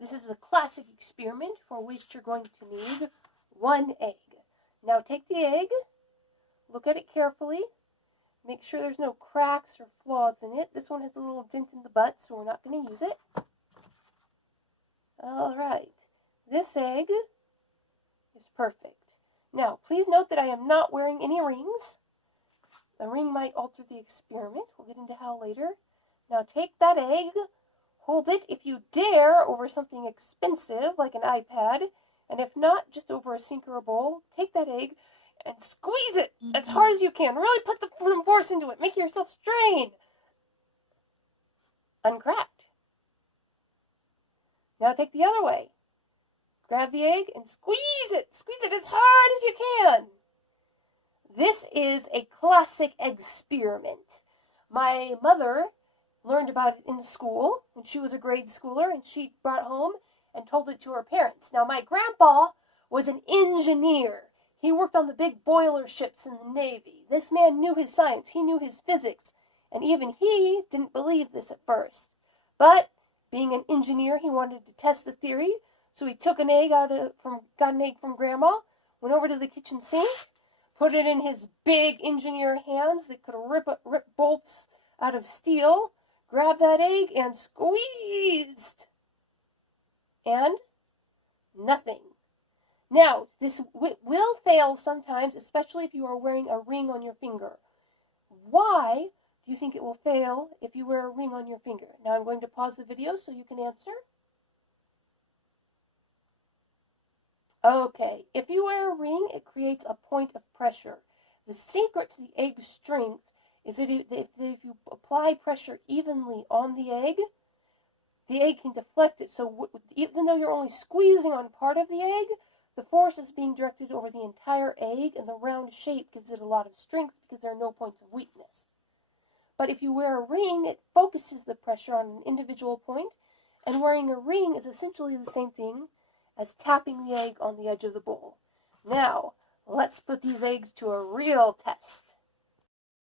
This is a classic experiment for which you're going to need 1 egg. Now take the egg, look at it carefully, make sure there's no cracks or flaws in it. This one has a little dent in the butt, so we're not going to use it. Alright, this egg is perfect. Now, please note that I am not wearing any rings. The ring might alter the experiment. We'll get into how later. Now take that egg, hold it, if you dare, over something expensive like an iPad, and if not, just over a sink or a bowl. Take that egg and squeeze it as hard as you can. Really put the force into it. Make yourself strain. Uncracked. Now take the other way. Grab the egg and squeeze it. Squeeze it as hard as you can. This is a classic experiment. My mother learned about it in school when she was a grade schooler, and she brought it home and told it to her parents. Now, my grandpa was an engineer. He worked on the big boiler ships in the Navy. This man knew his science. He knew his physics. And even he didn't believe this at first. But being an engineer, he wanted to test the theory. So he took an egg got an egg from Grandma, went over to the kitchen sink, put it in his big engineer hands that could rip bolts out of steel, grabbed that egg and squeezed. And nothing. Now, this will fail sometimes, especially if you are wearing a ring on your finger. Why do you think it will fail if you wear a ring on your finger? Now I'm going to pause the video so you can answer. Okay, if you wear a ring, it creates a point of pressure. The secret to the egg's strength is that if you apply pressure evenly on the egg can deflect it. So even though you're only squeezing on part of the egg, the force is being directed over the entire egg, and the round shape gives it a lot of strength because there are no points of weakness. But if you wear a ring, it focuses the pressure on an individual point, and wearing a ring is essentially the same thing as tapping the egg on the edge of the bowl. Now, let's put these eggs to a real test.